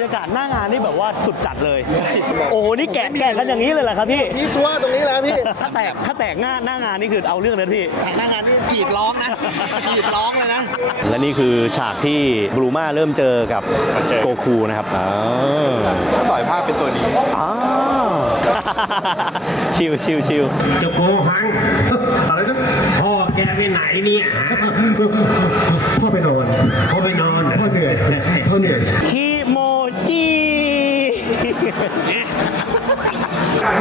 รยากาศหน้างานนี่แบบว่าสุดจัดเลย โอ้โห นี่แกะแกะกันอย่างนี้เลยเหรอครับพี่ซีซัวตรงนี้แหละพี่ถ้าแตกถ้าแตกหน้าหน้างานนี่คือเอาเรื่องเลยนะพี่ทางหน้างานนี่กรีดร้องนะกรีดร้องเลยนะ และนี่คือฉากที่บลูมาเริ่มเจอกับโกคูนะครับอ๋อต่อยภาพเป็นตัวนี้อ๋อชิวชิวชิวจะโกหังอะไรนะพ่อแกไปไหนเนี่ยพ่อไปนอนพ่อไปนอนพ่อเหนื่อยพ่อเหนื่อยคิ ね。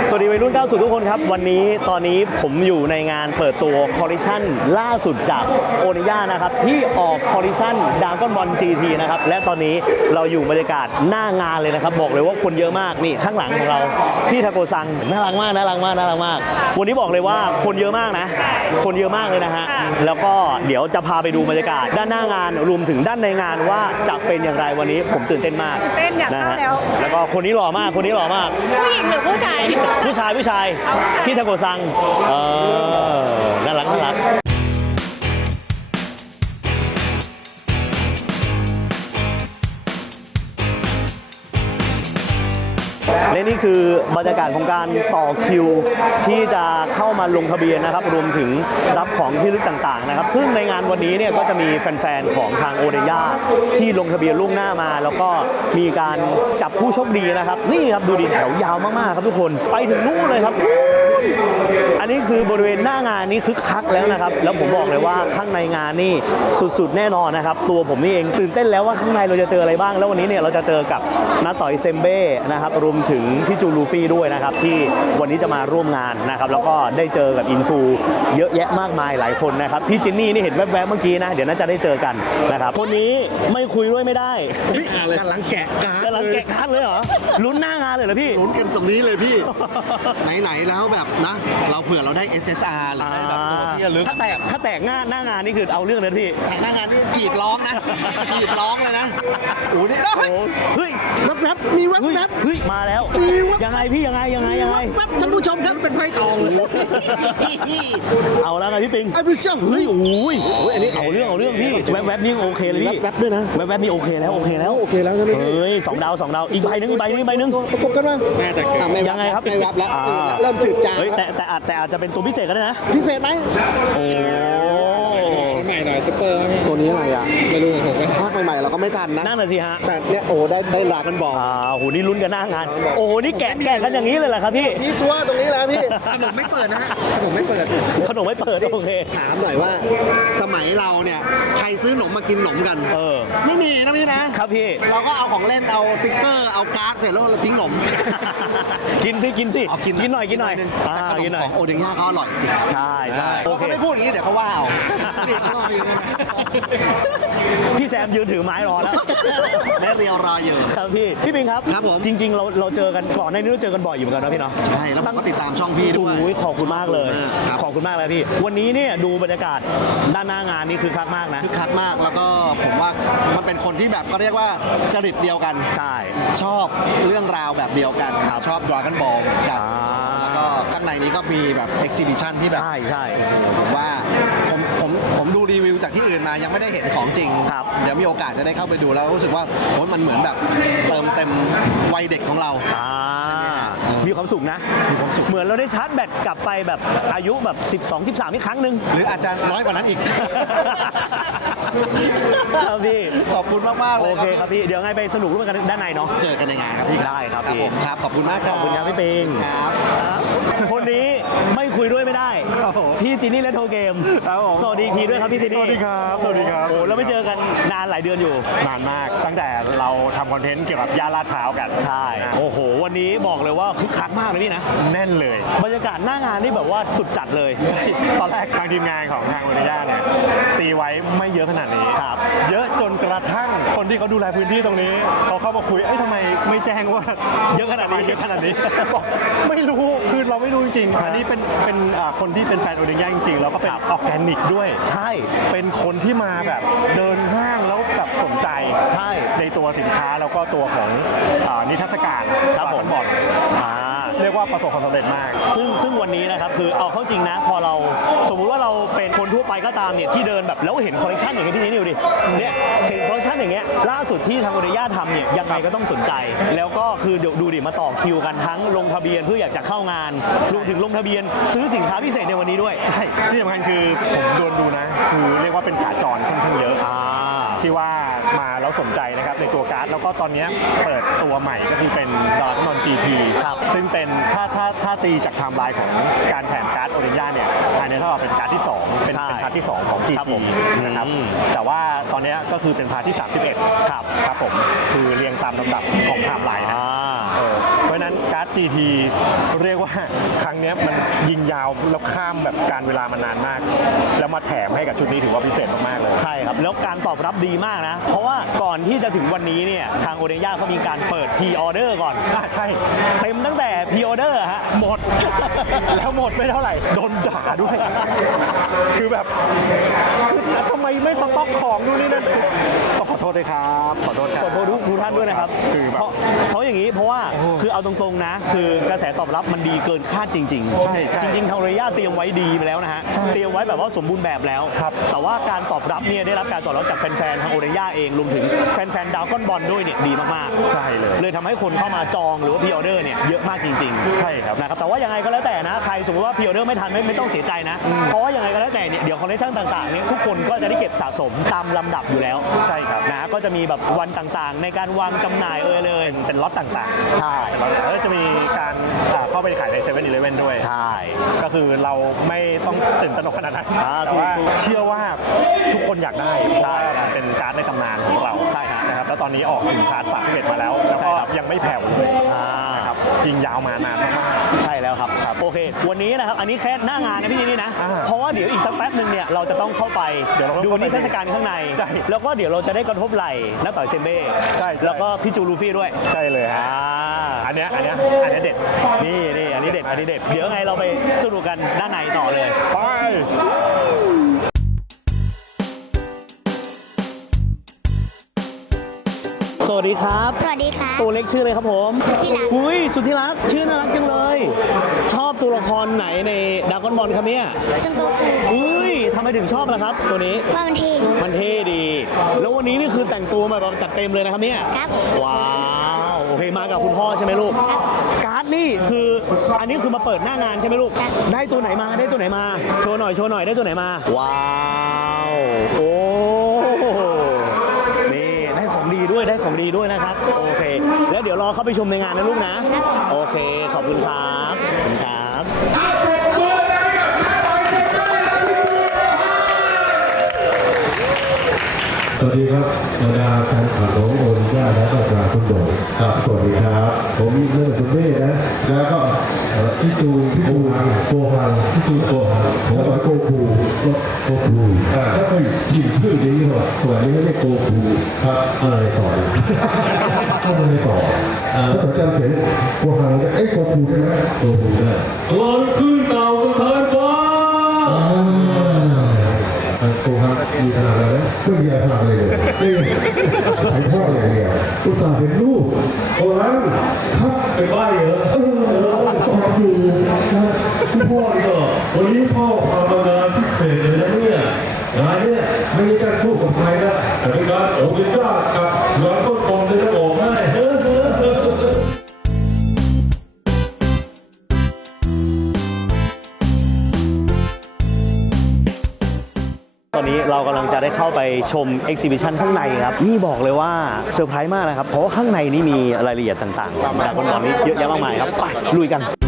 สวัสดีวัยรุ่นก้าวสู่ทุกคนครับ วันนี้ตอนนี้ผมอยู่ในงานเปิดตัวคอลลิชันล่าสุดจากโอนิยานะครับ ที่ออกคอลลิชันดากอนบอล GT นะครับ และตอนนี้เราอยู่บรรยากาศหน้างานเลยนะครับ บอกเลยว่าคนเยอะมากนี่ข้างหลังของเรา พี่ทาโกซังน่ารักมากน่ารักมากน่ารักมาก วันนี้บอกเลยว่าคนเยอะมากนะ คนเยอะมากเลยนะฮะแล้วก็เดี๋ยวจะพาไปดูบรรยากาศด้านหน้างานรวมถึงด้านในงานว่าจะเป็นอย่างไรวันนี้ผมตื่นเต้นมากตื่นเต้นอยากนะเข้าฮะแล้วแล้วก็คนนี้หล่อมากคนนี้หล่อมากผู้หญิงหรือผู้ชายผู้ชายผู้ชายเอาผู้ชายพี่ทาโกซังเออน่ารักน่ารัก และนี่คือบรรยากาศของการต่อคิว ที่จะเข้ามาลงทะเบียนนะครับ รวมถึงรับของที่ระลึกต่างๆนะครับ ซึ่งในงานวันนี้เนี่ยก็จะมีแฟนๆของทางโอเดย่าที่ลงทะเบียนล่วงหน้ามา แล้วก็มีการจับผู้โชคดีนะครับ นี่ครับดูดิแถวยาวมากๆครับทุกคนไปถึงนู่นเลยครับ อันนี้คือบริเวณหน้างานนี้คึกคักแล้วนะครับ แล้วผมบอกเลยว่าข้างในงานนี่สุดๆ แน่นอนนะครับ ตัวผมนี่เองตื่นเต้นแล้วว่าข้างในเราจะเจออะไรบ้าง แล้ววันนี้เนี่ยเราจะเจอกับน้าต่อยเซมเบ้นะครับรวมถึงพี่จูลูฟี่ด้วยนะครับ ที่วันนี้จะมาร่วมงานนะครับ แล้วก็ได้เจอกับอินฟูเยอะแยะมากมายหลายคนนะครับ พี่จินนี่นี่เห็นแวบๆเมื่อกี้นะ เดี๋ยวน่าจะได้เจอกันนะครับ คนนี้ไม่คุยด้วยไม่ได้กำลังแกะการ์ดกำลังแกะคัดเลยเหรอลุ้นหน้างานเลยเหรอพี่ลุ้นกันตรงนี้เลยพี่ ไหนๆแล้วแบบนะเราเผื่อเราได้ SSR หรือได้แบบตัวที่ระลึกถ้าแตกถ้าแตกหน้าหน้างานนี่คือเอาเรื่องเลยนะพี่ทางหน้างานนี่กรีดร้องนะกรีดร้องเลยนะโอ้โหนี่ได้โอ้เฮ้ยแวบๆมีแวเฮ้ยบเฮ้ยมาแล้วมีวะ ยังไงพี่ยังไงยังไงยังไงๆแวบๆท่านผู้ชมครับเป็นไพ่ทองเลยเอาแล้วไงพี่ปิงไอ้ผู้ชมเฮ้ยโอ้ยโอ้ยอันนี้เอาเรื่องเอาเรื่องพี่แวบแวบนี่โอเคเลยพี่แวบๆด้วยนะ แวบแวบนี่โอเคแล้วโอเคแล้วโอเคแล้วใช่ไหมพี่ เฮ้ยสองดาวสองดาวอีกใบหนึงอีกใบหนึงอีกใบหนึง ประกบกันมาแม่จะเกิดไม่ยังไงครับไม่แวบแล้วอ่า เริ่มจืดจางเฮ้ยแล้วแต่แต่อาจแต่อาจจะเป็นตัวพิเศษก็ได้นะ พิเศษไหมโอ้ใหม่หน่อยซุปเปอร์ตัวนี้อะไรอะไม่รู้ผมก็ภาคใหม่ๆเราก็ไม่ทันนะนั่นน่ะสิฮะแต่เนี่ยโอ้ได้ได้ลากันบอกอ่าโหนี่ลุ้นกันหน้างาน โอ้โหนี่แกะแกะกันอย่างนี้เลยเหรอครับพี่ซีซัวตรงนี้แหละพี่ขนมไม่เปิดนะฮะขนมไม่เปิดขนมไม่เปิดโอเคถามหน่อยว่า สมัยเราเนี่ยใครซื้อหนมมากินหนมกันเออไม่มีนะพี่นะครับพี่เราก็เอาของเล่นเอาติ๊กเกอร์เอาการ์ดเสร็จแล้วเราทิ้งหนมกินสิกินสิเอากินกินหน่อยกินหน่อยงอ่าแต่ขนกินมหน่อขยองโอเดง่าเขาอร่อยจริงใช่ใช่เราโอเคก็ไม่พูดอย่างนี้เดี๋ยวเขาว่าเอาพี่แซมยืนถือไม้รอแล้ว แม่เรียวรออยู่ ครับพี่ พี่ปิงครับ ครับผม จริง ๆ เราเราเจอกันก่อนในนี้เราเจอกันบ่อยอยู่เหมือนกันนะพี่เนาะ ใช่แล้วผมก็ติดตามช่องพี่ด้วย โอ้ยขอบคุณมากเลย ครับ ขอบคุณมากเลยพี่ วันนี้เนี่ยดูบรรยากาศด้านหน้างานนี่คือคักมากนะ คึกคักมากแล้วก็ผมว่ามันเป็นคนที่แบบก็เรียกว่าจริตเดียวกัน ใช่ ชอบเรื่องราวแบบเดียวกันชอบดราก้อนบอลกันอ่า แล้วก็ข้างในนี้ก็มีแบบเอ็กซิบิชันที่แบบใช่ใช่ ผมว่าผมผมผมดูรีวิวจากที่ อื่นมายังไม่ได้เห็นของจริง ครับ เดี๋ยวมีโอกาสจะได้เข้าไปดูแล้วรู้สึกว่าโอ้ยมันเหมือนแบบเติมเต็มวัยเด็กของเรา อ่าใช่ไหมฮะมีความสุขนะ มีความสุข เหมือนเราได้ชาร์จแบตกลับไปแบบอายุแบบ 12 13อีกครั้งหนึ่ง หรืออาจจะน้อยกว่านั้นอีก ครับพี่ ขอบคุณมาก ๆ เลโอยเคครับพี่ เดี๋ยวไงไปสนุกร่วมกันด้านในเนาะ เจอกันในงานครับพี่ได้ครับครับพี่ ผมครับ ขอบคุณมากครับ ขอบคุณครับพี่ปิง ครับ คนนี้ไม่ คุยด้วยไม่ได้พี่จินนี่เล่นโทรเกมครับผมสวัสดีอีกทีด้วยครับพี่จินนี่สวัสดีครับสวัสดีครับ โอ้แล้วไม่เจอกันนานหลายเดือนอยู่ นานมากตั้งแต่เราทำคอนเทนต์เกี่ยวกับย่านลาดพร้าวกันใช่โอ้โห วันนี้บอกเลยว่าคึกคักมากเลยพี่นะ แน่นเลย บรรยากาศหน้างานนี่แบบว่าสุดจัดเลย ตอนแรกทางทีมงานของทางอุทยานเนี่ยตีไว้ไม่เยอะขนาดนี้ครับ เยอะจนกระทั่งคนที่เขาดูแลพื้นที่ตรงนี้เขาเข้ามาคุยเอ้ยทำไมไม่แจ้งว่าเยอะขนาดนี้เยอะขนาดนี้ บอกไม่รู้คือเราไม่รู้จริงๆอันนี้เป็นเป็นอ่าคนที่เป็นแฟนโอเดงย่าจริงๆ แล้วก็เป็นออร์แกนิกด้วย ใช่ เป็นคนที่มาแบบเดินห้างแล้วแบบสนใจใช่ ในตัวสินค้าแล้วก็ตัวของอานิทรรศการครับผม บอล อ่าเรียกว่าว่าประสบความสำเร็จมาก ซึ่งซึ่งวันนี้นะครับคือเอาเข้าจริงนะพอเรา สมมุติว่าเราเป็นคนทั่วไปก็ตามเนี่ยที่เดินแบบแล้วเห็นคอลเลคชันอย่างเงี้ยพี่นี่ดูดิเนี่ยเห็นคอลเลคชันอย่างเงี้ยล่าสุดที่ทางโอเดย่าทำเนี่ยยังไงก็ต้องสนใจ แล้วก็คือเดี๋ยวดูดิมาต่อคิวกันทั้งลงทะเบียนเพื่ออยากจะเข้างานรวมถึงลงทะเบียนซื้อสินค้าพิเศษในวันนี้ด้วยใช่ที่สำคัญคือผมดวนดูนะ คือเรียกว่าเป็นขาจรค่อนข้างเยอะอ่าที่ว่า มาแล้วสนใจนะครับในตัวการ์ดแล้วก็ตอนนี้เปิดตัวใหม่ก็คือเป็นดอร์นอน GT ครับซึ่งเป็นถ้าถ้าถ้าตีจากไทม์ไลน์ของการแถมการ์ดโอริญญาเนี่ยภายในเท่ากับเป็นการ์ดที่ 2 เป็นใช่เป็นพาร์ทที่ 2 ของครับ GT ผมนะครับอืมแต่ว่าตอนนี้ก็คือเป็นพาร์ทที่ 31 ครับครับผมคือเรียงตามลำดับของไทม์ไลน์นะ อ่าเออเพราะฉะนั้นการ์ด GT เรียกว่าครั้งเนี้ยมันยิงยาวแล้วข้ามแบบการเวลามานานมาก แล้วมาแถมให้กับชุดนี้ถือว่าพิเศษมากๆเลย ใช่ครับ แล้วการตอบรับดีมากนะ เพราะว่าก่อนที่จะถึงวันนี้เนี่ยทางโอเดย่าเขามีการเปิดพ r ออเดอร์ก่อน อ่าใช่ เต็มตั้งแต่พ r ออเดอร์ฮะ หมด แล้วหมดไม่เท่าไหร่ โดนด่าด้วย คือแบบคือทำไมไม่สต็อกของดูนนี่นั่นต้องขอโทษด้วยครับ ขอโทษครับ ขอโทษทุกทุกท่านด้วยนะครับคือแบบ เพราะเพราะอย่างนี้เพราะว่าคือเอาตรงๆนะ คือกระแสตอบรับมันดีเกินคาดจริงๆใช่ใช่จริงๆทางโอเดย่าเตรียมไว้ดีไปแล้วนะฮะเตรียมไว้แบบว่าสมบูรณ์แบบแล้ว ครับแต่ว่าการตอบรับเนี่ยได้รับการตอบรับจากแฟนๆทางโอเดย่าเองรวมถึงแฟนๆดาวก้อนบอลด้วยเนี่ยดีมากๆใช่เลย เลยทำให้คนเข้ามาจองหรือว่าพ r ออเดอร์เนี่ยเยอะมากจริงๆใช่ครับ นะครับแต่ว่ายังไงก็แล้วแต่นะใครสมมติว่าพ r ออเดอร์ไม่ทันไม่ไม่ต้องเสียใจนะเพราะว่ายังไงก็แล้วแต่เนี่ยเดี๋ยวคอลเลคชันต่างๆเนี่ยทุกคนก็จะได้เก็บสะสมตามลำดับอยู่แล้วใช่ครับ นะก็จะมีแบบวันต่างๆ ในการวางจำหน่ายเอยเลย เป็นล็อตต่างใช่ๆเป็นล็อตแล้วจะมีการอ่าเข้าไปขายในเซเว่นอีเลฟเว่นด้วย ใช่ ก็คือเราไม่ต้องตื่นตระหนกขนาดนั้นอ่าแต่ว่าถูกๆเชื่อว่าทุกคนอยากได้ใช่มันเป็นการ์ดในตำนานของเราใช่ฮะนะครับแล้วตอนนี้ออกถึงพาร์ท31 มาแล้ว แล้วก็ใช่ครับ ยังไม่แผ่วเลย อ่านะครับ ยิงยาวมานานมากใช่แล้วครับ โอเค วันนี้นะครับ อันนี้แค่หน้างานนะพี่นี่นะ อ่าเพราะว่าเดี๋ยวอีกสักแป๊บหนึ่งเนี่ย เราจะต้องเข้าไปเดี๋ยวเราต้องดูเข้าไปนิทรรศการข้างใน ใช่แล้วก็เดี๋ยวเราจะได้กระทบไหล่น้าต่อยเซมเบ้ใช่ใช่ แล้วก็พี่จูลูฟี่ด้วยๆใช่เลยฮะ อ่า อันเนี้ยอันเนี้ยอันเนี้ยเด็ด นี่นี่อันนี้เด็ด อันนี้เด็ด เดี๋ยวไงเราไปสนุกกันด้านในต่อเลย ไป สวัสดีครับ สวัสดีครับตัวเล็กชื่ออะไรครับผมสุดที่รักอุ้ยสุดที่รักชื่อน่ารักจังเลย ชอบตัวละครไหนในดากอนบอลครับเนี่ยซึ่งก็คืออุ้ยทำไมถึงชอบล่ะครับ ตัวนี้ว่ามันเท่ดีมันเท่ดี แล้ววันนี้นี่คือแต่งตัวมาแบบจัดเต็มเลยนะครับเนี่ยครับว้าวโอเคมากับคุณพ่อใช่ไหมลูกการ์ดนี่คืออันนี้คือมาเปิดหน้างานใช่ไหมลูกครับได้ตัวไหนมาได้ตัวไหนมาโชว์หน่อยโชว์หน่อยได้ตัวไหนมา ว้าวโอ้ ด้วยได้ของดีด้วยนะครับ โอเค แล้วเดี๋ยวรอเข้าไปชมในงานนะลูกนะ โอเค ขอบคุณครับขอบคุณครับ สวัสดีครับบรรดาแฟนคลับของโอริญ่าและก็ปลาทุกโดดครับสวัสดีครับ ผมเลิศคุณเบ้นะ แล้วก็เอ่อพี่จูพี่จูโกฮังพี่จูโกฮังผมก็โกคูก็โกคูอ่าถ้าเคยยินชื่อนี้เหรอส่วนนี้ก็เรียกโกคูครับอะไรต่ออะไรต่ออ่าแล้วต่อจำเสียงโกฮังเอ้ยโกคูใช่ไหมโกคูได้ตอนขึ้นเต่าก็เทินฟ้า อ่าโกฮังมีขนาดแล้วไม่มีขนาดเลยเลยนี่สายพ่ออย่างเดียวอุตส่าห์เป็นลูกโอ้ยครับเป็นบ้าเหรอเออตอบอยู่นะคุณพ่อนี่ก็วันนี้พ่อพามางานพิเศษเลยนะเนี่ยงานเนี่ยไม่ได้การพูดกับใครนะแต่เป็นการโอเมก้ากับ นี้เรากำลังจะได้เข้าไปชมเอ็กซิบิชันข้างในครับ นี่บอกเลยว่าเซอร์ไพรส์มากนะครับ เพราะว่าข้างในนี่มีรายละเอียดต่างๆจากคนบอลนี้เยอะแยะมากมายครับไปลุยกัน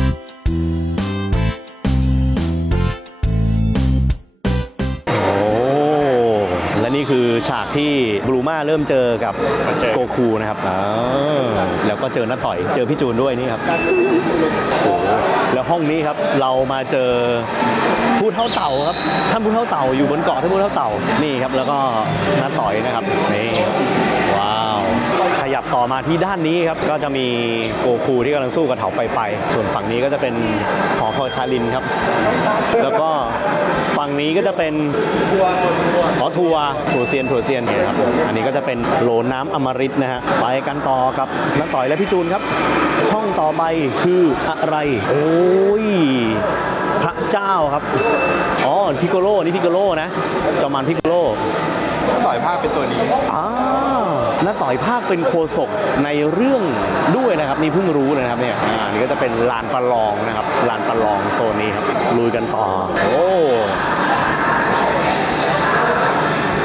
ากที่บลูมาเริ่มเจอกับโกคูนะครับอ่าแล้วก็เจอน้าต่อย เจอพี่จูนด้วยนี่ครับโอ้โหแล้วห้องนี้ครับเรามาเจอผู้เท่าเต่าครับท่านผู้เท่าเต่าอยู่บนเกาะท่านผู้เท่าเต่านี่ครับ แล้วก็น้าต่อยนะครับนี่ว้าวขยับต่อมาที่ด้านนี้ครับก็จะมีโกคูที่กำลังสู้กับเถาไปไปส่วนฝั่งนี้ก็จะเป็นหอคอยคารินครับ แล้วก็ ฝั่งฝั่งนี้ก็จะเป็นอ๋อทัวร์ถั่วเซียนถั่วเซียนเนี่ยครับอันนี้ก็จะเป็นโหลน้ำอมฤตนะฮะไปกันต่อกับนักต่อยและพี่จูนครับ ห้องต่อไปคืออะไร โอ้ยพระเจ้าครับอ๋อพิโกโลนี่พิโกโลนะจอมมานพิโกโลต่อยภาพเป็นตัวนี้อ่า น้าต่อยภาคเป็นโคศกในเรื่องด้วยนะครับ นี่เพิ่งรู้เลยนะครับเนี่ยอ่านี่ก็จะเป็นลานประลองนะครับลานประลองโซนนี้ครับลุยกันต่อ โอ้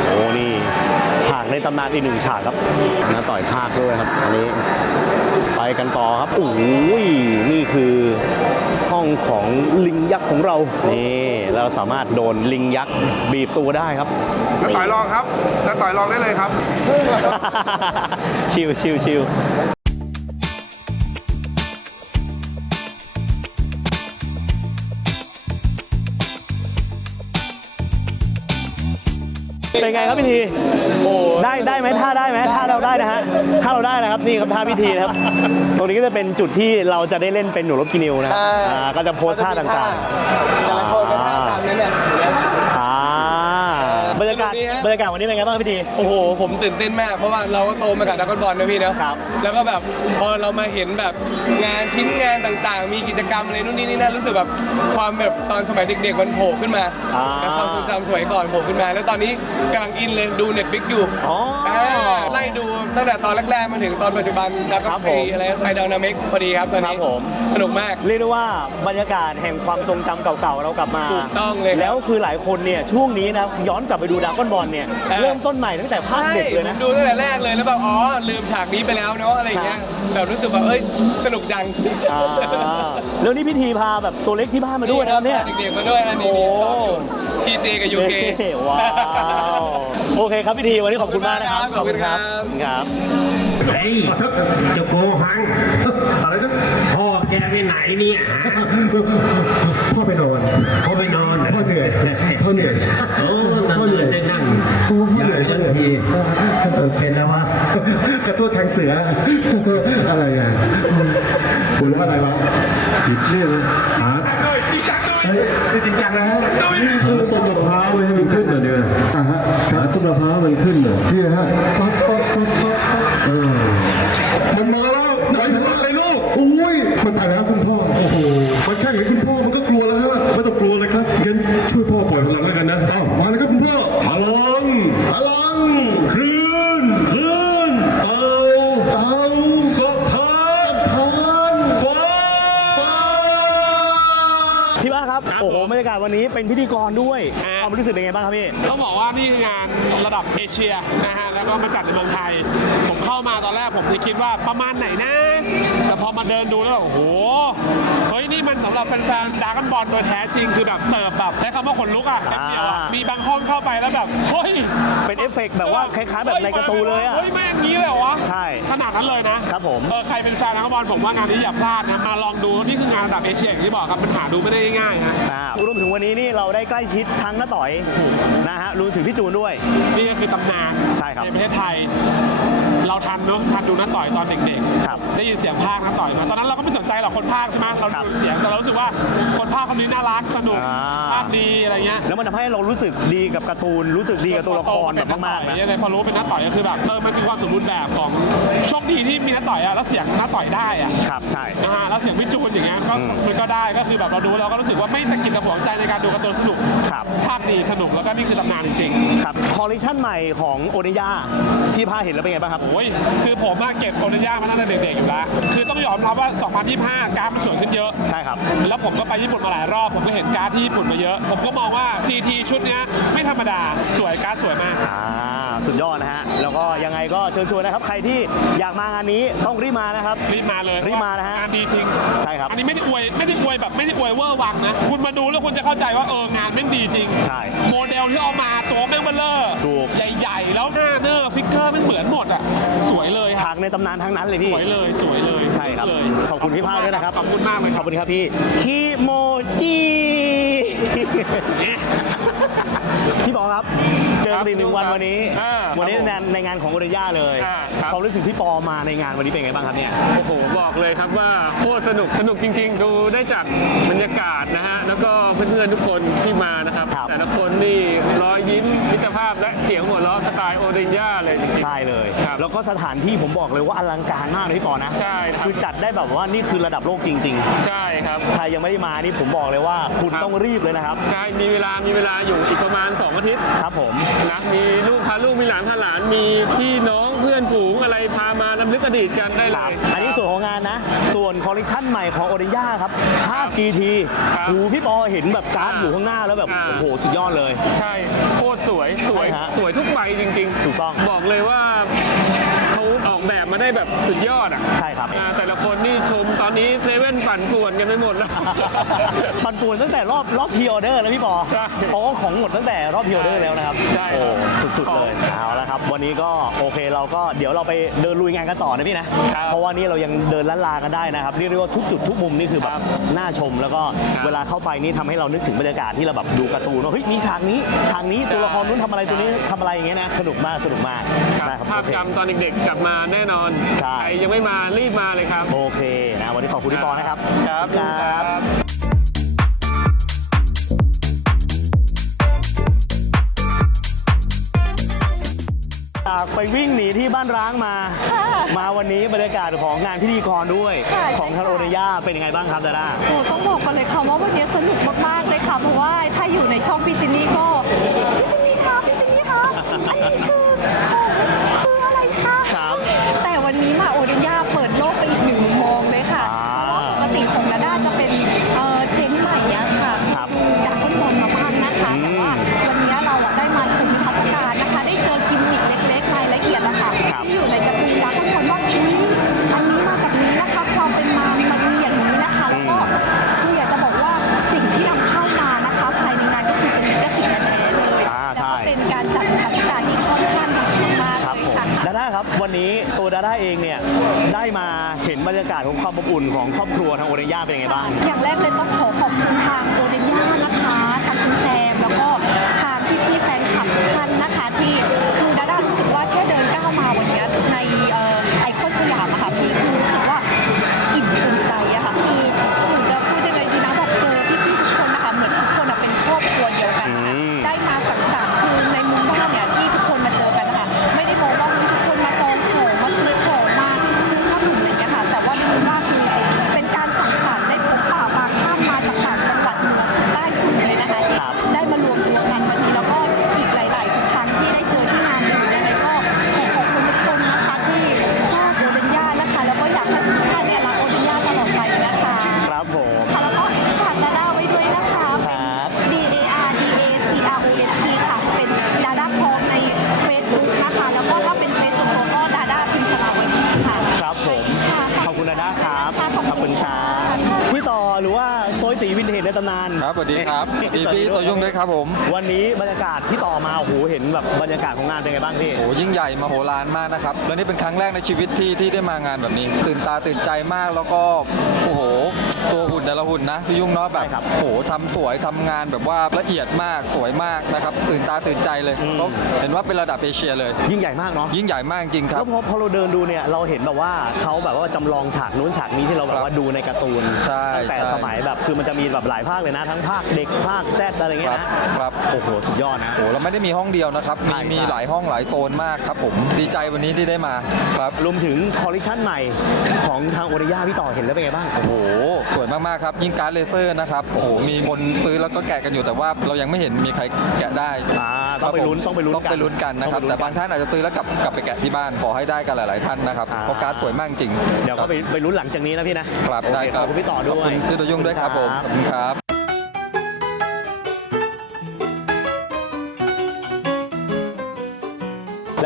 โอ้นี่ฉากในตำนานอีกหนึ่งฉากครับน้าต่อยภาคด้วยครับอันนี้ไปกันต่อครับโอ้ยนี่คือ ห้องของลิงยักษ์ของเรานี่เราสามารถโดนลิงยักษ์บีบตัวได้ครับน้าต่อยลองครับน้าต่อยลองได้เลยครับ ชิวชิวชิวเป็นไงครับพิธี ได้ได้ไหมท่าได้ไหมท่าเราได้นะฮะท่าเราได้นะครับนี่ครับท่าพิธีนะครับ ตรงนี้ก็จะเป็นจุดที่เราจะได้เล่นเป็นหนูรบกินิวนะครับอ่าก็จะโพสท่าต่างๆแต่ละคนเป็นท่าตามนั้นเนี่ยอ่าบรรยากาศสนุกดีฮะบรรยากาศวันนี้เป็นไงบ้างพิธีโอ้โห ผมตื่นเต้นมาก เพราะว่าเราก็โตมากับดักบอลนะพี่นะครับ แล้วก็แบบพอเรามาเห็นแบบงานชิ้นงานต่างๆ มีกิจกรรมอะไรนู่นนี่นี่นั่นรู้สึกแบบความแบบตอนสมัยเด็กๆมันโผล่ขึ้นมาอ่าแล้วความทรงจำสมัยก่อนโผล่ขึ้นมา แล้วตอนนี้กำลังอินเลยดูเน็ตฟิกอยู่อ๋ออ่าไล่ ดูตั้งแต่ตอนแรกๆมาถึงตอนปัจจุบันแล้วก็ครับไปผมอะไรไปดาวนาเมกพอดีครับตอนครันี้บผม สนุกมาก เรียกได้ว่าบรรยากาศแห่งความทรงจำเก่าๆเรากลับมาถูกต้องเลยครับแล้วคือหลายคนเนี่ยช่วงนี้นะย้อนกลับไปดูดราก้อนบอลเนี่ยเออ เริ่มต้นใหม่ตั้งแต่ภาคเด็กเลยผนะ มดูตั้งแต่แรกเลยแล้วแบบอ๋อลืมฉากนี้ไปแล้วเนาะอะไรอย่างเงี้ยแบบรู้สึกว่าเอ้ยสนุกจังอ่าแล้วนี่พิธีพาแบบตัวเล็กที่บ้านมาด้วยนะครับเนี่ย เด็กๆมาด้วยอันนี้โอ้มีซ้อมอยู่ทีเจกับยูเคนี่ว้าว โอเคครับพิธีวันนี้ขอบคุณมากนะครับขอบคุณครับครับเฮ้ยเจ้าโกหังอะไรนะพ่อแกไปไหนเนี่ยพ่อไปนอนพ่อไปนอนพ่อเหนื่อยพ่อเหนื่อยโอ้นั่งเลยได้นั่งโอ้พ่อเหนื่อยอพ่อเหนื่อยยากทีเออเป็นแล้ววะกระตัวแทงเสืออะไรอะคุณว่าอะไรวะผิดเรื่องนะหาเฮ้ย นี่จริงจังนะฮะต้นมะพร้าวมันขึ้นเหรอเนี่ยอ่าฮะหาต้นมะพร้าวมันขึ้นเหรอนี่ฮะฟัดฟัดฟัดฟัดฟัดเออมันมาแล้วไหนอะไรลูกโอ้ยมันไปแล้วคุณพ่อโอ้โหมันแค่เห็นคุณพ่อมันก็กลัวแล้วฮะไม่ต้องกลัวเลยครับงั้นช่วยพ่อปล่อยพลังแล้วกันนะอ้าวมาเลยครับคุณพ่อพลั รับโอ้โหบรรยากาศวันนี้เป็นพิธีกรด้วย ความรู้สึกเป็นไงบ้างครับพี่ ต้องบอกว่านี่คืองานระดับเอเชียนะฮะแล้วก็มาจัดในเมืองไทย ผมเข้ามาตอนแรกผมจะคิดว่าประมาณไหนนะ แต่พอมาเดินดูแล้วแบบโอ้โหเฮ้ยนี่มันสำหรับแฟนๆดากันบอลโดยแท้จริงคือแบบเสิร์ฟแบบใช้คำว่าขนลุกอะเต็มเดียวอะอ่ามี มีบางห้องเข้าไปแล้วแบบเฮ้ยเป็นเอฟเฟกต์แบบว่าคล้ายๆ แบบในการ์ตูนเลยอะเฮ้ยแม่งงี้เลยเหรอวะ ใช่ ขนาดนั้นเลยนะครับผม เออใครเป็นแฟนดากันบอลผมว่างานนี้อย่าพลาดนะ มาลองดูนี่คืองานระดับเอเชียอย่างที่บอกครับ มันหาดูไม่ได้ง่ายๆนะ อ่ารวมถึงวันนี้นี่เราได้ใกล้ชิดทั้งน้าต่อยนะฮะรวมถึงพี่จูนด้วย นี่ก็คือตำนานใช่ครับประเทศไทย เราทันเนอะทันดูน้าต่อยตอนเด็กครับ ๆ ได้ยินเสียงภาคน้าต่อยมา ตอนนั้นเราก็ไม่สนใจหรอกคนภาคใช่ไหมเราครับดูเสียงแต่เรารู้สึกว่าคนภาคคนนี้น่ารักสนุกอ่า ภาคดีอะไรเงี้ยแล้วมันทำให้เรารู้สึกดีกับการ์ตูน รู้สึกดีกับตัวละครแบบมากๆนะ ยังไงพอรู้เป็นน้าต่อยก็คือแบบเออมันคือความสมบูรณ์แบบของโชคดีที่มีน้าต่อยอะแล้วเสียงน้าต่อยได้อะ ครับ ใช่ นะฮะแล้วเสียงพี่จูนอย่างเงี้ยก็อืม มันก็ได้ก็คือแบบเราดูเราก็รู้สึกว่าไม่ตะกิดตะขวงใจในการดูการ์ตูนสนุกครับ ภาคดีสนุกแล้วก็นี่คือตำนานจริงครับ คอลเลคชันใหม่ของโอเนยาพี่พาเห็นแล้วเป็นไงบ้างครับ ๆโอ้ยคือผมมาเก็บโอนิยามาตั้งแต่เด็กๆอยู่แล้ว คือต้องยอมรับว่า 2025 การดมันสวยขึ้นเยอะ ใช่ครับ แล้วผมก็ไปญี่ปุ่นมาหลายรอบ ผมก็เห็นการ์ดที่ญี่ปุ่นมาเยอะ ผมก็มองว่า GT ชุดเนี้ยไม่ธ รรมดา สวยการ์ดสวยมาก อ่าสุดยอดนะฮะ แล้วก็ยังไงก็เชิญชวนนะครับ ใครที่อยากมางานนี้ต้องรีบมานะครับ รีบมาเลยรีบมานะฮะงานดีจริง ใช่ครับ อันนี้ไม่ได้อวยไม่ได้อวยแบบไม่ได้อวยเวอร์วังนะ คุณมาดูแล้วคุณจะเข้าใจว่าเอองานแม่งดีจริง ใช่ โมเดลที่เอามาตัวแม่งเบลเลอร์ถูก ใหญ่ๆ แล้วหน้าเนอร์ฟิกเกอร์แม่งเหมือนหมดอะ สวยเลยคฉารับกในตำนานทั้งนั้นเลยสพี่วยเลยสวยเลยใช่ครับ เลยขอบคุณพี่พาวด้วยนะครับ ขอบคุณมากเลยขคอรับบคุณครับพี่คิโมจิ พี่ปอครับ เจอกันอีกหนึ่งวันวันนี้ อ่าวันนี้ครับผมในในงานของโอเดย่าเลยอ่าครับ ความรู้สึกพี่ปอมาในงานวันนี้เป็นไงบ้างครับเนี่ย โอ้โห บอกเลยครับว่าโคตรสนุกสนุกจริง ๆ ดูได้จากบรรยากาศนะฮะ แล้วก็เพื่อนๆทุกคนที่มานะครับ ครับ แต่ละคนนี่รอยยิ้มมิตรภาพและเสียงหัวเราะสไตล์โอเดนย่าเลยจริงๆใช่เลย ครับแล้วก็สถานที่ผมบอกเลยว่าอลังการมากเลยพี่ปอนะใช่ครับ คือจัดได้แบบว่านี่คือระดับโลกจริง ใช่ครับ ๆ ใครยังไม่ได้มานี่ผมบอกเลยว่าคุณครับ ต้องรีบเลยนะครับ ใช่มีเวลามีเวลาอยู่อีกประมาณ2อาทิตย์ครับผมนะมีลูกพาลูกมีหลานพาหลานมีพี่น้องเพื่อนฝูงอะไรพามาลำลึกอดีตกันได้คเลรับย อันนี้ส่วนของงานนะ ส่วนคอลเลคชันใหม่ของโอเดย่าครับภาพกีทีครับหูพี่ปอเห็นแบบการ์ดอยู่ข้างหน้าแล้วแบบ อ่า โอ้โห สุดยอดเลย ใช่โคตรสวยสวยใช่ฮะสวยทุกใบจริงๆถูกต้อง บอกเลยว่าเขาออกแบบมาได้แบบสุดยอดอะใช่ครับอ่าแต่ละคนนี่ชมตอนนี้เซเว่นปั่นป่วนกันไปหมดแล้ว ปันป่วนตั้งแต่รอบรอบพ r ออเดอร์แล้วพี่ปอใช่เพราะว่าของหมดตั้งแต่รอบพ r ออเดอร์แล้วนะครับใช่โอ้ครับสุดๆเลยเอาละครับ วันนี้ก็โอเคเราก็เดี๋ยวเราไปเดินลุยงานกันต่อนะพี่นะครับ เพราะว่านี่เรายังเดินลัดลากันได้นะครับเรียกได้ว่าทุกจุดทุกมุมนี่คือแบครับบน่าชม แล้วก็ครับเวลาเข้าไปนี่ทำให้เรานึกถึงบรรยากาศที่เราแบบดูการ์ตูนว่าเฮ้ยมีฉากนี้ฉากนี้ตัวละครนู้นทำอะไรตัวนี้ทำอะไรอย่างเงี้ยนะสนุกมากสนุกมากครับนะครับภาพโอเค จำตอนเด็กๆกลับมาแน่นอนใช่ ใครยังไม่มารีบมาเลยครับ โอเคนะวันนี้ขอบคุณพี่ปอนะครับครับครับ จากไปวิ่งหนีที่บ้านร้างมา มาวันนี้บรรยากาศของงานพิธีกรด้วย ค่ะ ของทางโอเนย่าเป็นยังไงบ้างครับดาด้า โอ้ต้องบอกกันเลยค่ะว่าวันนี้สนุกมากๆเลยค่ะเพราะว่าถ้าอยู่ในช่องพี่จินนี่ก็พี่จินนี่คะพี่จินนี่คะอันนี้คือขาศของความอบอุ่นของครอบครัวทางโอเนย่าเป็นยังไงบ้าง อย่างแรกเลยต้องขอขอบคุณทางโอเดนย่านะคะ ตีวินเทจในตำนานครับสวัสดีครับเอ๊ะพี่สวัสดีพี่ตัวยุ่งด้วยครับผม วันนี้บรรยากาศที่ต่อมาโอ้โหเห็นแบบบรรยากาศของงานเป็นไงบ้างพี่โอ้ยิ่งใหญ่มโหฬารมากนะครับ และนี่เป็นครั้งแรกในชีวิตที่ที่ได้มางานแบบนี้ ตื่นตาตื่นใจมากแล้วก็โอ้โห ตัวหุ่นแต่ละหุ่นนะพี่ยุ่งเนาะแบบใช่ครับโอ้โหทำสวยทำงานแบบว่าละเอียดมากสวยมากนะครับตื่นตาตื่นใจเลยอืมเพราะเห็นว่าเป็นระดับเอเชียเลย ยิ่งใหญ่มากเนาะยิ่งใหญ่มากจริงครัแล้บวพอพอเราเดินดูเนี่ยเราเห็นแบบว่าเขาแบบว่าจำลองฉากนู้นฉากนี้ที่เราแบบว่าดูในการ์ตูนใช่ตั้งแต่ใช่ สมัยแบบคือมันจะมีแบบหลายภาคเลยนะ ทั้งภาคเด็กภาคแซดอะไรเงี้ยนะครับ โอ้โหสุดยอดนะ โอ้เราไม่ได้มีห้องเดียวนะครับใช่มีมีใช่หลายห้องหลายโซนมากครับผมดีใจวันนี้ที่ได้มาครับรวมถึงคอลเลคชันใหม่ของทางโอริยาพี่ต่อเห็นแล้วเป็นไงบ้าง โอ้โหสวยมากๆครับยิ่งการ์ดเลเซอร์นะครับโอ้โหมีคนซื้อแล้วก็แกะกันอยู่แต่ว่าเรายังไม่เห็นมีใครแกะได้อ่าต้องไปลุ้นคบผมต้องไปลุ้นต้องไปลุ้นกันนะครับต้องไปลุ้นกัน แต่บางท่านอาจจะซื้อแล้วกลับกลับไปแกะที่บ้านขอให้ได้กันหลาย ๆ ท่านนะครับอ่าเพราะการ์ดสวยมากจริงเดี๋ยวก็ไปไปลุ้นหลังจากนี้นะพี่นะครับโอได้เคคขรัอบบคุณพี่ต่อด้วย ขอบคุณพี่ตัวยุ่งด้วยครับผมขอบคุณครับ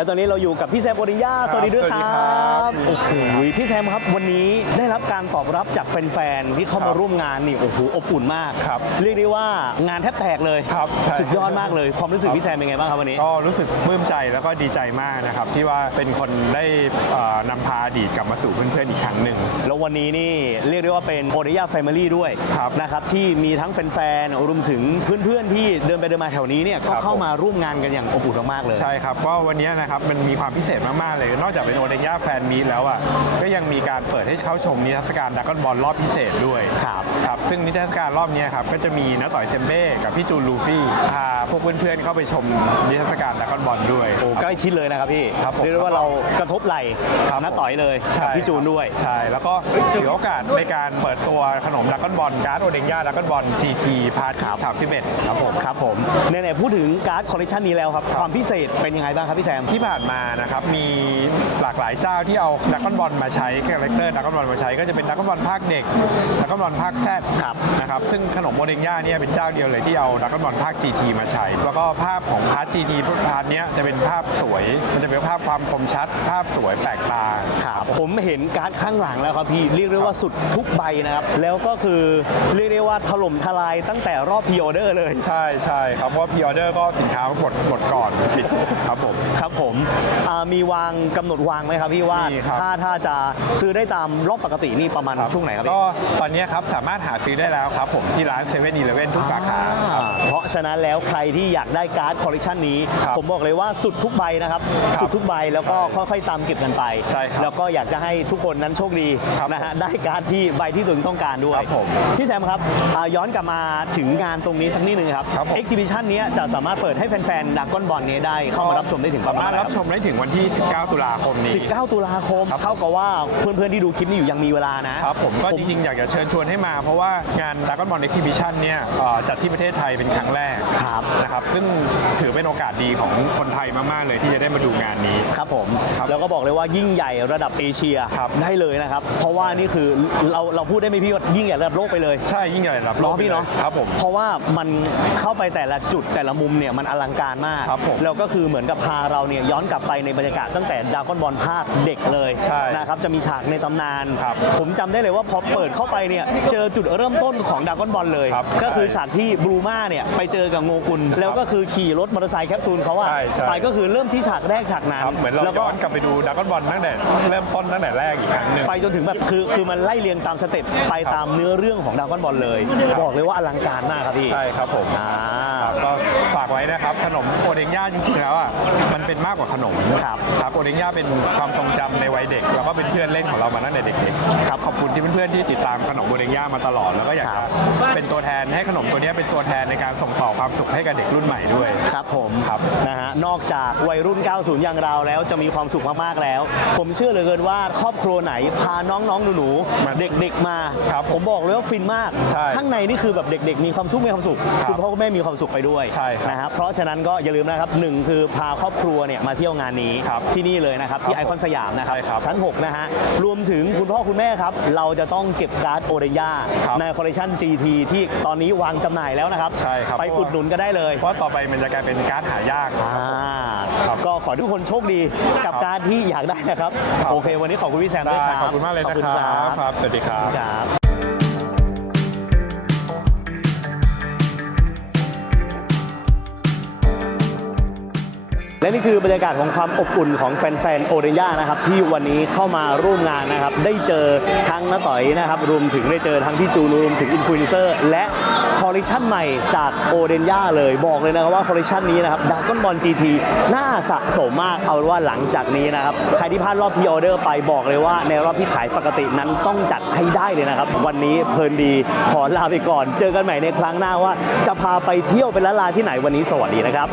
แและตอนนี้เราอยู่กับพี่แซมโอริยาสวัสดีด้วยคสวัสดีรัครับบโอ้โหพี่แซมครับวันนี้ได้รับการตอบรับจากแฟนๆที่เข้ามาร่วมงานนี่โอ้โหอบอุ่นมากครับเรียกได้ว่างานแทบแตกเลยครับใช่สุดยอดมากเลย ความรู้สึกพี่แซมเป็นไงบ้างครับวันนี้ก็รู้สึกปลื้มใจแล้วก็ดีใจมากนะครับที่ว่าเป็นคนได้เอ่อนำพาอดีตกลับมาสู่เพื่อนๆอีกครั้งหนึ่งแล้ววันนี้นี่เรียกได้ว่าเป็นโอเดย่าแฟมิลี่ด้วยครับนะครับที่มีทั้งแฟนๆรวมถึงเพื่อนๆที่เดินไปเดินมาแถวนี้เนี่ยก็ครับเข้ามาร่วมงานกันอย่างอบอุ่นมากๆเลยใช่ครับก็วันนี้นะครับมันมีความพิเศษมาก ๆ เลย นอกจากเป็นโอเดย่าแฟนมีตแล้วอะก็ยังมีการเปิดให้เข้าชมนิทรรศการดักกอนบอลรอบพิเศษด้วยครับครับซึ่งนิทรรศการรอบนี้ครับก็จะมีน้าต่อยเซมเบ้กับพี่จูนลูฟี่พาพวกเพื่อนๆเข้าไปชมนิทรรศการดักกอนบอลด้วยโอ้ใกล้ชิดเลยนะครับพี่ครับผมเรียกได้ว่าเรากระทบไหล่ครับน้าต่อยเลยใช่กับพี่จูนด้วยใช่แล้วก็ถือโอกาสในการเปิดตัวขนมดักกอนบอลการ์ดโอเดย่าดักกอนบอล GT พาร์ทครับสามสิบเอ็ดครับผมครับผมไหนๆพูดถึงการ์ดคอลเลคชันนี้แล้วครับความพิเศษเป็นยังไงบ้างครับพี่แซมที่ผ่านมานะครับมีหลากหลายเจ้าที่เอาดักกอนบอลมาใช้คาแรคเตอร์ดักกอนบอลมาใช้ก็จะเป็นดักกอนบอลภาคเด็กดักกอนบอลภาคแซดครับนะครับซึ่งขนมโมเดย่าเนี่ยเป็นเจ้าเดียวเลยที่เอาดักกอนบอลภาค GT มาใช้ แล้วก็ภาพของพาร์ท GT พาร์ทเนี้ยจะเป็นภาพส วย มันจะเป็นภาพความคมชัด ภาพสวยแปลกตา ครับผมเห็นการ์ดข้างหลังแล้วครับพี่เรียกได้ว่าสุดทุกใบนะครับ แล้วก็คือเรียกได้ว่าถล่มทลายตั้งแต่รอบพ r ออเดอร์เลย ใช่ใช่ครับเพราะว่าพีออเดอร์ก็สินค้าหมดหมดก่อนปิดครับผม ครับผมอ่ามีวางกำหนดวางไหมครับพี่ว่ามีครับ ถ้าถ้าจะซื้อได้ตามรอบปกตินี่ประมาณช่วงไหนครับพี่ ก็ตอนนี้ครับสามารถหาซื้อได้แล้วครับผมที่ร้าน7 e เ e ่ e อทุกสาขาอ่าเพราะฉะนั้นแล้วใครที่อยากได้การ์ดคอลเลคชันนี้ ครับผมบอกเลยว่าสุดทุกใบนะครับครับสุดทุกใบแล้วก็ค่อยๆตามเก็บกันไป ใช่ครับแล้วก็อยากจะให้ทุกคนนั้นโชคดีครับนะฮะได้การ์ดที่ใบที่ตัวเองต้องการด้วยครับผมพี่แซมครับอ่าย้อนกลับมาถึงงานตรงนี้สักนิดนึงครับครับผม เอ็กซิบิชันนี้จะสามารถเปิดให้แฟนๆดักก้อนบอลนี้ได้เข้ามารับชมได้ถึงประสามาณมารถไหนรับชมได้ถึงวันที่ 19 ตุลาคมนี้ 19 ตุลาคมครับเท่ากับว่าเพื่อนๆที่ดูคลิปนี้อยู่ยังมีเวลานะ ครับผมก็จริง ๆ อยากจะเชิญชวนให้มาเพราะว่างาน Dragon Ball Exhibition เนี่ยเอ่อจัดที่ประเทศไทยเป็นครั้งแรกครับนะครับซึ่งถือเป็นโอกาสดีของคนไทยมาก ๆ เลยที่จะได้มาดูงานนี้ ครับผมครับแล้วก็บอกเลยว่ายิ่งใหญ่ระดับเอเชียครับได้เลยนะครับ เพราะว่านี่คือเราเราพูดได้ไหมพี่ว่ายิ่งใหญ่ระดับโลกไปเลย ใช่ยิ่งใหญ่ระดับโลเนาะกพี่เนาะครับผมเพราะว่ามันเข้าไปแต่ละจุดแต่ละมุมเนี่ยมันอลังการมากครับผมแล้วก็คือเหมือนกับพาเราเนี่ยย้อนกลับไปในบรรยากาศตั้งแต่ดากอนบอลภาคเด็กเลยใช่นะครับจะมีฉากในตำนานครับผมจำได้เลยว่าพอเปิดเข้าไปเนี่ยเจอจุดเริ่มต้นของดากอนบอลเลยครับก็คือฉากที่บลูมาเนี่ยไปเจอกับโงกุลแล้วก็คือขี่รถมอเตอร์ไซค์แคปซูลเขาอะใช่ใช่ไปก็คือเริ่มที่ฉากแรกฉากนั้นครับเหมือนเราแล้วก็ย้อนกลับไปดูดักกอนบอลตั้งแต่เริ่มต้นตั้งแต่แรกอีกครั้งหนึ่ง ไปจนถึงแบบคือคือมันไล่เรียงตามสเต็ปไปตามเนื้อเรื่องของดากอนบอลเลยบอกเลยว่าอลังการมากครับพี่ใช่ครับผม อ่า ครับก็ฝากไว้นะครับ ขนมโอเด้งย่าจริงๆแล้วอะมันเป็นมากกว่าขนมครับครับโอเด้งย่าเป็นความทรงจำในวัยเด็ก แล้วก็เป็นเพื่อนเล่นของเรามาตั้งแต่เด็กๆครับขอบคุณที่เพื่อนๆที่ติดตามขนมโอเด้งย่ามาตลอดแล้วก็อยากครัจะบ เป็นตัวแทนให้ขนมตัวเนี้ยเป็นตัวแทนในการส่งต่อความสุขให้กับเด็กรุ่นใหม่ด้วย ครับผมครับ นะฮะนอกจากวัยรุ่น90 อย่างเราแล้วจะมีความสุขมากๆแล้ว ผมเชื่อเหลือเกินว่าครอบครัวไหนพาน้องๆหนูมาๆเด็กๆมา ครับผมบอกเลยว่าฟินมาก ใช่ข้างในนี่คือแบบเด็ก ๆ มีความสุขมีความสุขครับคุณพ่อคุณแม่มีความสุขไปด้วยใช่ครับนะฮะเพราะฉะนั้นก็อย่าลืมนะครับหนึ่งคือพาครอบครัวเนี่ยมาเที่ยวงานนี้ครับที่นี่เลยนะครับที่คไอรับคอนสยามนะครับใช่ครับชั้น 6 นะฮะรวมถึงคุณพ่อคุณแม่ครับ เราจะต้องเก็บการ์ดโอเดย่าครับในคอลเลคชัน GT ที่ตอนนี้วางจำหน่ายแล้วนะครับ ใช่ครับ ไปอุดหนุนก็ได้เลย เพราะต่อไปมันจะกลายเป็นการ์ดหายาก อ่าครับก็ขอให้ทุกคนโชคดีกับการที่อยากได้นะครับครับ โอเค วันนี้ขอบคุณพี่แซมด้วยครับขอบคุณมากเลยนะขอบคคุณรับครับครับสวัสดีครับครับและนี่คือบรรยากาศของความอบอุ่นของแฟนๆโอเดย่านะครับที่วันนี้เข้ามาร่วมงานนะครับได้เจอทั้งน้าต่อยนะครับรวมถึงได้เจอทั้งพี่จูนรวมถึงอินฟลูเอนเซอร์และ คอลเลคชันใหม่จากโอเดย่าเลยบอกเลยนะครับว่าคอลเลคชันนี้นะครับดากอนบอลจีทีน่าสะสมมากเอาว่าหลังจากนี้นะครับใครที่พลาดรอบพีออเดอร์ไปบอกเลยว่า ในรอบที่ขายปกตินั้นต้องจัดให้ได้เลยนะครับ วันนี้เพลินดีขอลาไปก่อน เจอกันใหม่ในครั้งหน้าว่า จะพาไปเที่ยวเป็นละลาที่ไหนวันนี้สวัสดีนะครับ